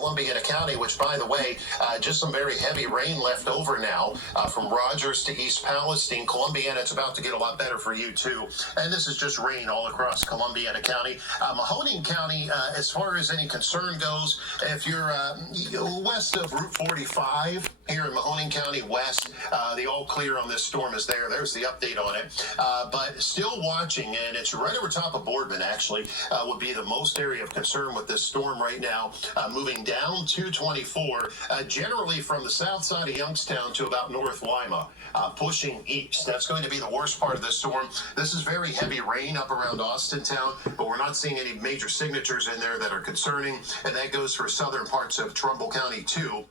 Columbiana County, which, by the way, just some very heavy rain left over now from Rogers to East Palestine. Columbiana, it's about to get a lot better for you, too. And this is just rain all across Columbiana County. Mahoning County, as far as any concern goes, if you're west of Route 45 here in Mahoning County West, the all clear on this storm is there. There's the update on it. But still watching, and it's right over top of Boardman, actually, would be the most area of concern with this storm right now, moving down 224, generally from the south side of Youngstown to about North Lima, pushing east. That's going to be the worst part of this storm. This is very heavy rain up around Austintown, but we're not seeing any major signatures in there that are concerning, and that goes for southern parts of Trumbull County, too,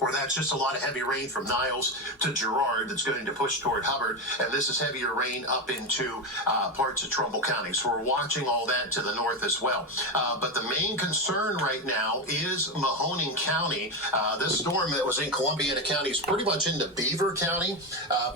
where that's just a lot of heavy rain from Niles to Girard that's going to push toward Hubbard, and this is heavier rain up into parts of Trumbull County. So we're watching all that to the north as well. But the main concern right now is Mahoning County. This storm that was in Columbiana County is pretty much into Beaver County,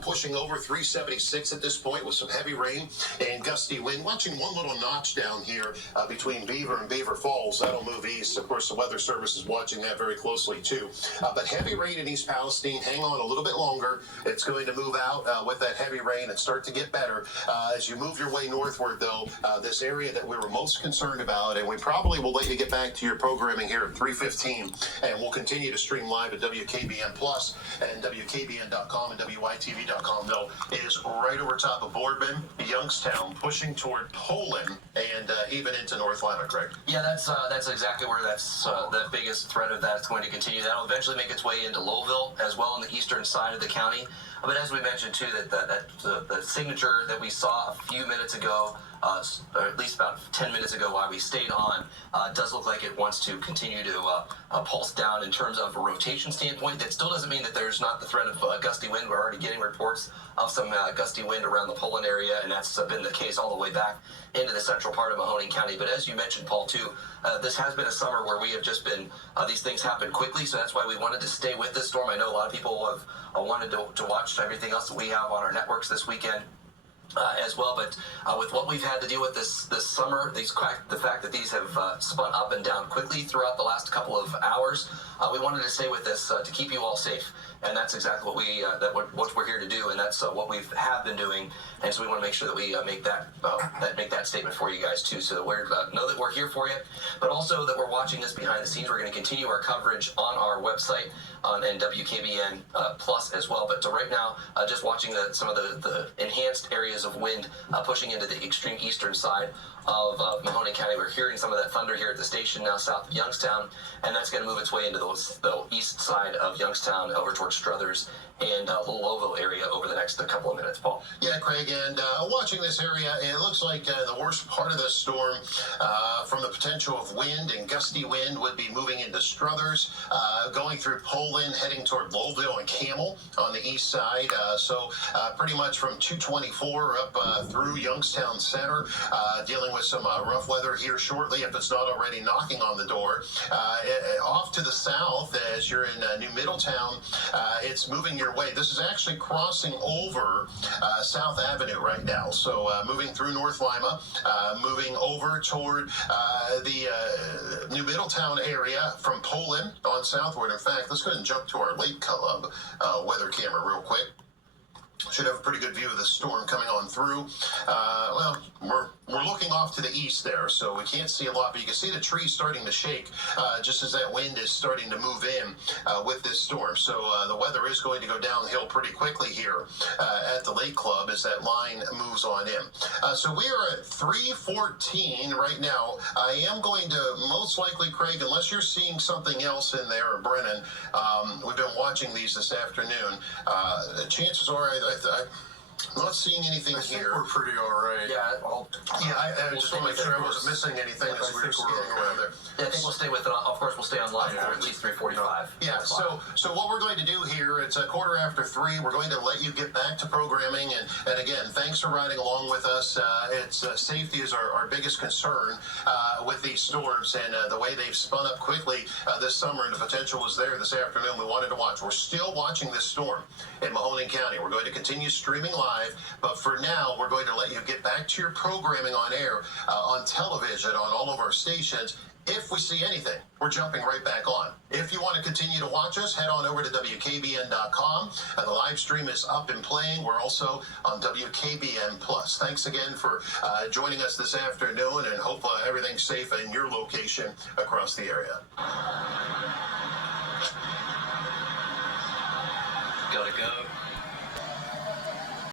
pushing over 376 at this point with some heavy rain and gusty wind. Watching one little notch down here between Beaver and Beaver Falls. That'll move east. Of course, the Weather Service is watching that very closely, too. But heavy rain in East Palestine. Hang on a little bit longer. It's going to move out with that heavy rain and start to get better. As you move your way northward, though, this area that we were most concerned about, and we probably will let you get back to your programming here at 3:15, and we'll continue to stream live at WKBN Plus and WKBN.com and WYTV.com, though, is right over top of Boardman, Youngstown, pushing toward Poland, and even into North Lima, Craig. Yeah, that's exactly where that's the biggest threat of that's going to continue. That'll eventually make its way into Lowville as well on the eastern side of the county. But as we mentioned too, the signature that we saw a few minutes ago, or at least about 10 minutes ago while we stayed on, does look like it wants to continue to pulse down in terms of a rotation standpoint. That still doesn't mean that there's not the threat of gusty wind. We're already getting reports of some gusty wind around the Poland area, and that's been the case all the way back into the central part of Mahoning County. But as you mentioned, Paul, too, this has been a summer where we have just been, these things happen quickly, so that's why we wanted to stay with this storm. I know a lot of people have wanted to watch everything else that we have on our networks this weekend. As well, but with what we've had to deal with this summer, the fact that these have spun up and down quickly throughout the last couple of hours, we wanted to stay with this to keep you all safe, and that's exactly what we're here to do, and that's what we have been doing, and so we want to make sure that we make that statement for you guys too, so that we know that we're here for you, but also that we're watching this behind the scenes. We're going to continue our coverage on our website and WKBN Plus as well, but right now, just watching some of the enhanced areas of wind pushing into the extreme eastern side of Mahoning County. We're hearing some of that thunder here at the station now south of Youngstown, and that's going to move its way into the east side of Youngstown over towards Struthers and Little Lowville area over the next couple of minutes. Paul? Yeah, Craig, and watching this area, it looks like the worst part of this storm from the potential of wind and gusty wind would be moving into Struthers, going through Poland, heading toward Lowville and Camel on the east side. So pretty much from 224 up through Youngstown Center, dealing with some rough weather here shortly, if it's not already knocking on the door. Off to the south, as you're in New Middletown, it's moving your way. This is actually crossing over South Avenue right now. So moving through North Lima, moving over toward the New Middletown area from Poland on southward. In fact, let's go ahead and jump to our Lake Club weather camera real quick. Should have a pretty good view of the storm coming on through. Well, we're looking off to the east there, so we can't see a lot, but you can see the trees starting to shake just as that wind is starting to move in with this storm. So the weather is going to go downhill pretty quickly here at the Lake Club as that line moves on in. So we are at 3:14 right now. I am going to most likely, Craig, unless you're seeing something else in there, or Brennan, we've been watching these this afternoon. Chances are I'm not seeing anything here. We're pretty all right. Yeah, I just want to make sure I wasn't missing anything as we were scanning around there. Yeah, I think we'll stay with it. Of course, we'll stay on live for at least 3:45. Yeah, so what we're going to do here, it's a 3:15. We're going to let you get back to programming, and again, thanks for riding along with us. It's safety is our biggest concern with these storms, and the way they've spun up quickly this summer, and the potential was there this afternoon. We wanted to watch. We're still watching this storm in Mahoning County. We're going to continue streaming live. But for now, we're going to let you get back to your programming on air, on television, on all of our stations. If we see anything, we're jumping right back on. If you want to continue to watch us, head on over to WKBN.com. The live stream is up and playing. We're also on WKBN Plus. Thanks again for joining us this afternoon, and hope everything's safe in your location across the area.